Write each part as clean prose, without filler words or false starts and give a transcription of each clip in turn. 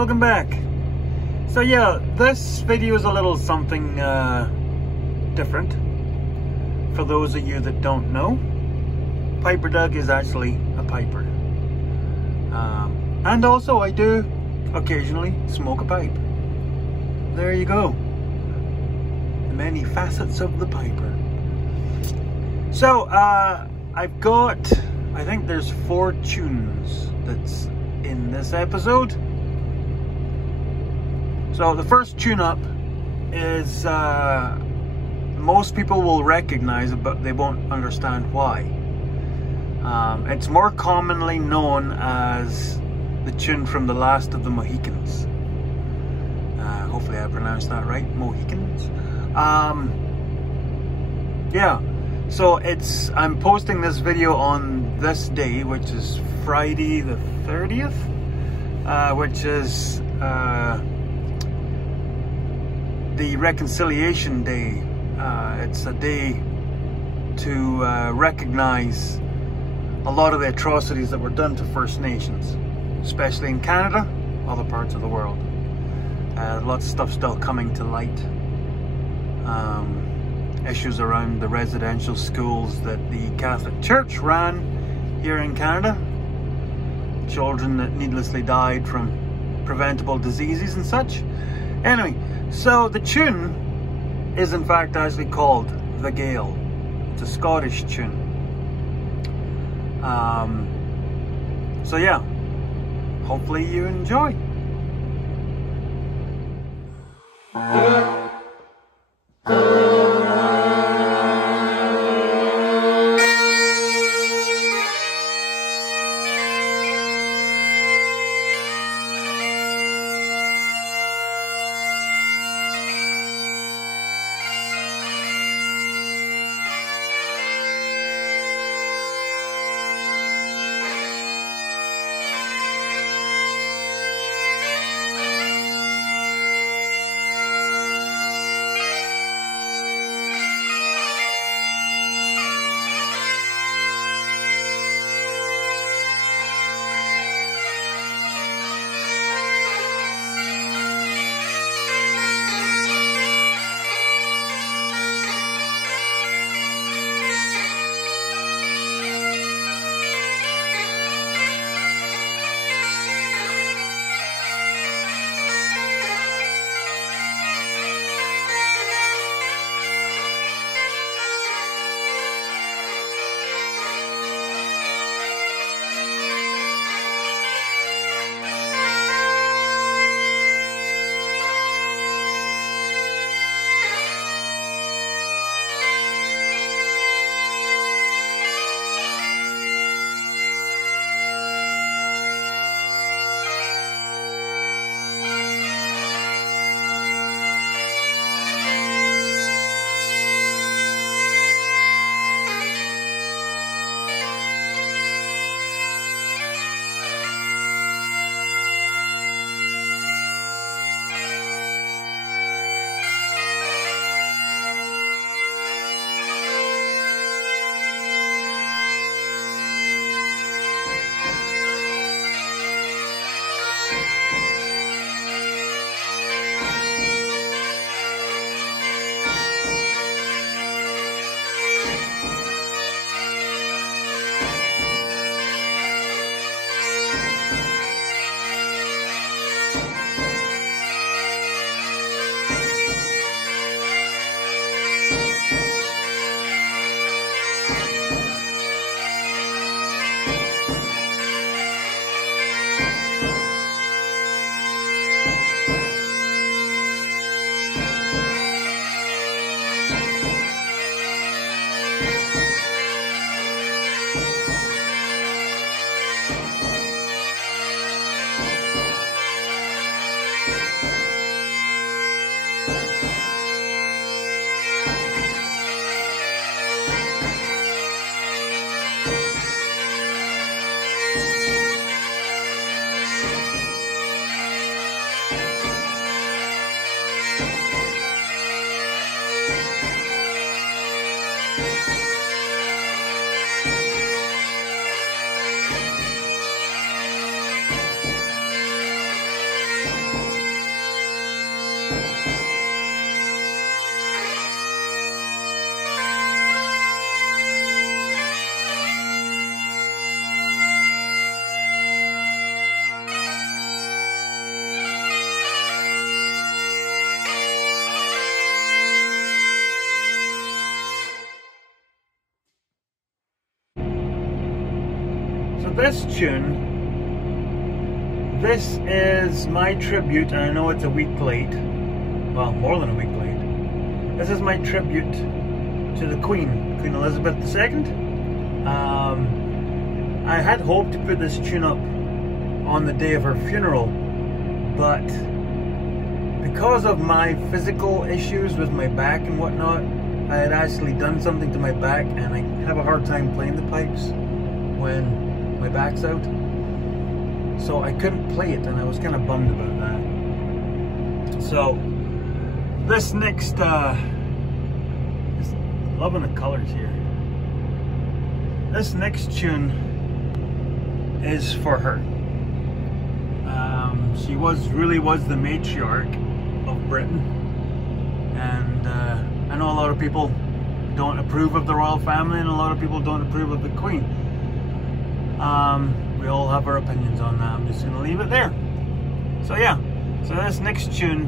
welcome back. So yeah, this video is a little something different. For those of you that don't know, Piper Doug is actually a piper. And also I do occasionally smoke a pipe. There you go. The many facets of the piper. So I've got, I think there's 4 tunes that's in this episode. So the first tune up is most people will recognize it, but they won't understand why. It's more commonly known as the tune from The Last of the Mohicans. Hopefully I pronounced that right, Mohicans. Yeah, so I'm posting this video on this day, which is Friday the 30th, which is the Reconciliation Day. It's a day to recognize a lot of the atrocities that were done to First Nations, especially in Canada, other parts of the world. Lots of stuff still coming to light. Issues around the residential schools that the Catholic Church ran here in Canada. Children that needlessly died from preventable diseases and such. Anyway, so the tune is in fact actually called The Gale. It's a Scottish tune. So yeah, hopefully you enjoy. this tune, this is my tribute, and I know it's a week late, well, more than a week late. This is my tribute to the Queen, Queen Elizabeth II. I had hoped to put this tune up on the day of her funeral, but because of my physical issues with my back and whatnot, I had actually done something to my back, and I have a hard time playing the pipes when my back's out. So I couldn't play it, and I was kind of bummed about that. So this next, just loving the colors here. This next tune is for her. She really was the matriarch of Britain, and I know a lot of people don't approve of the royal family, and a lot of people don't approve of the Queen. We all have our opinions on that. I'm just going to leave it there. So yeah, so this next tune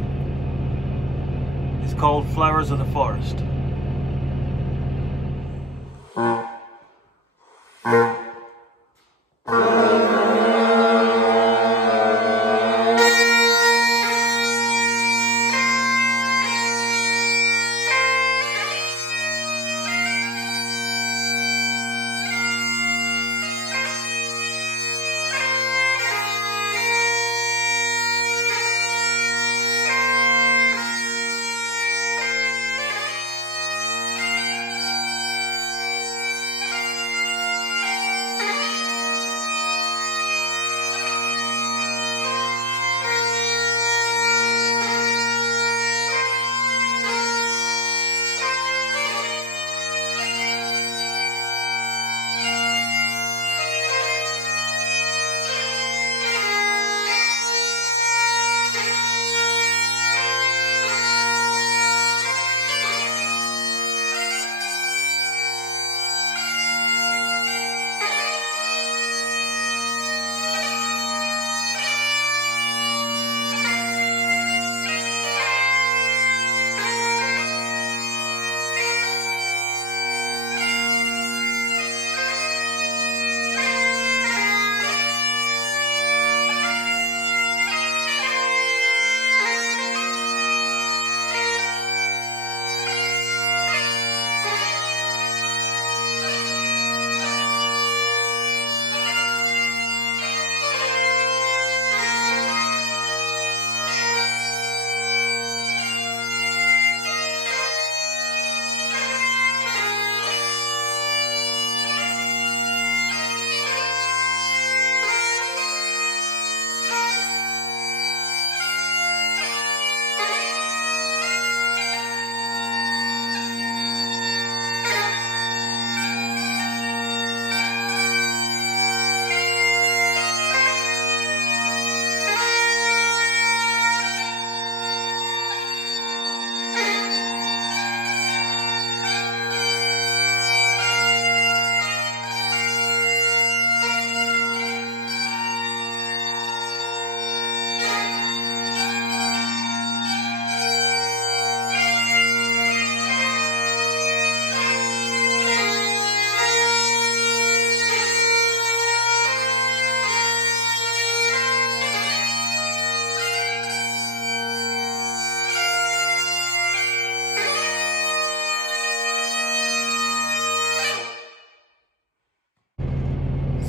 is called Flowers of the Forest.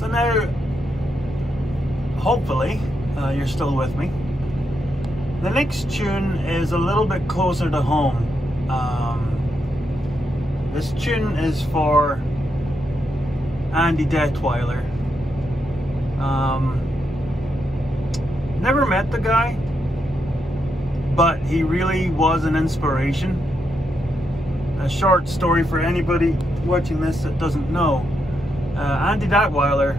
So now, hopefully, you're still with me. The next tune is a little bit closer to home. This tune is for Andy Detwiler. Never met the guy, but he really was an inspiration. A short story for anybody watching this that doesn't know. Andy Detwiler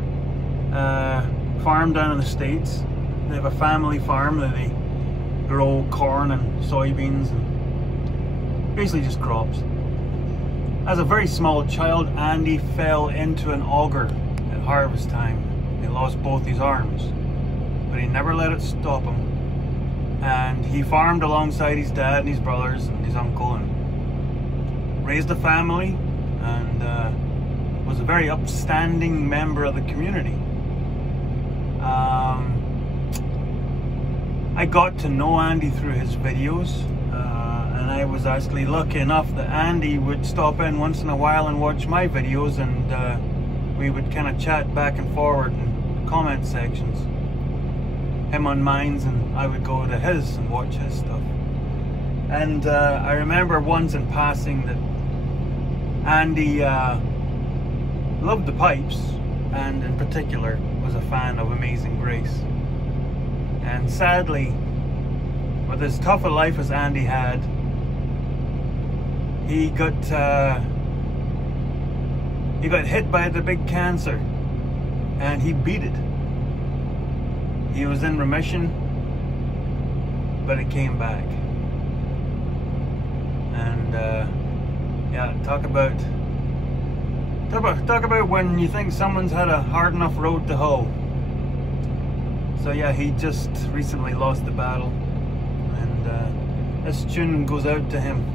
farmed down in the States. They have a family farm that they grow corn and soybeans and basically just crops. As a very small child, Andy fell into an auger at harvest time. He lost both his arms, but he never let it stop him. And he farmed alongside his dad and his brothers and his uncle and raised a family, and was a very upstanding member of the community. I got to know Andy through his videos, and I was actually lucky enough that Andy would stop in once in a while and watch my videos, and we would kind of chat back and forward in comment sections. Him on mine, and I would go to his and watch his stuff. And I remember once in passing that Andy loved the pipes, and in particular was a fan of Amazing Grace. And sadly, with as tough a life as Andy had, he got hit by the big cancer, and he beat it. He was in remission, but it came back. And yeah, talk about when you think someone's had a hard enough road to hoe. So yeah, he just recently lost the battle, and this tune goes out to him.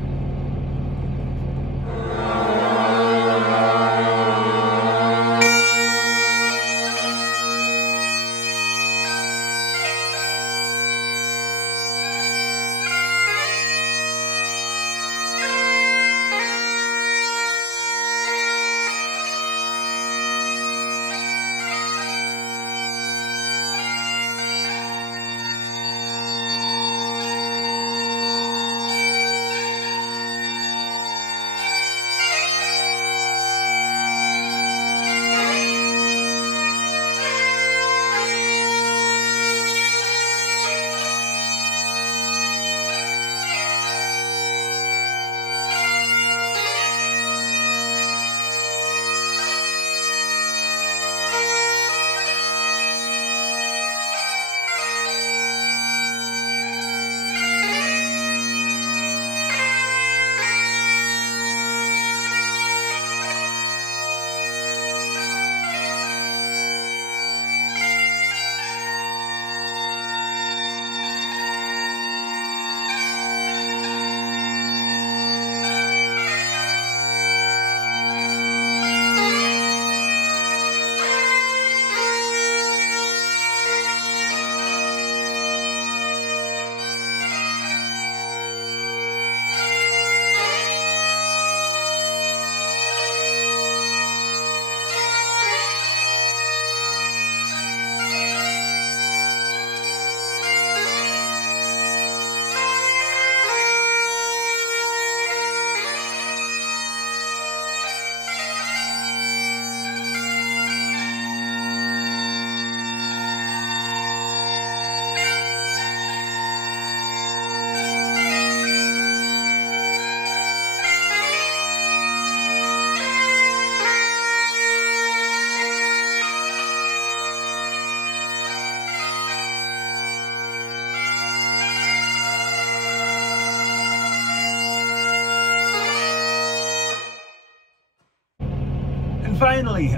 Finally,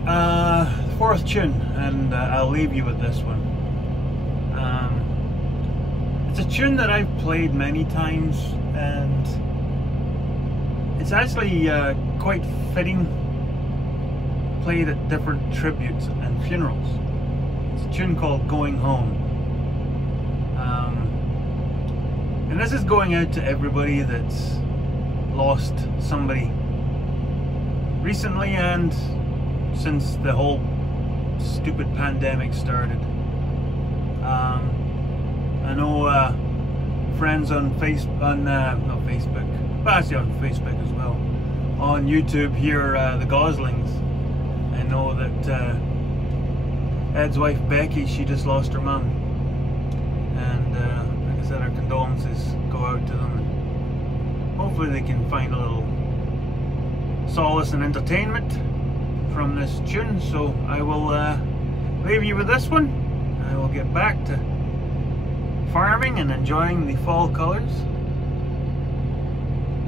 fourth tune, and I'll leave you with this one. It's a tune that I've played many times, and it's actually quite fitting, played at different tributes and funerals. It's a tune called Going Home. And this is going out to everybody that's lost somebody recently and since the whole stupid pandemic started. I know friends on not Facebook, but actually on Facebook as well, on YouTube here, the Goslings. I know that Ed's wife Becky, she just lost her mum, and like I said, our condolences go out to them, and hopefully they can find a little solace and entertainment from this tune. So I will leave you with this one. I will get back to farming and enjoying the fall colors,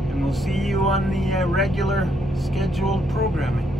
and we'll see you on the regular scheduled programming.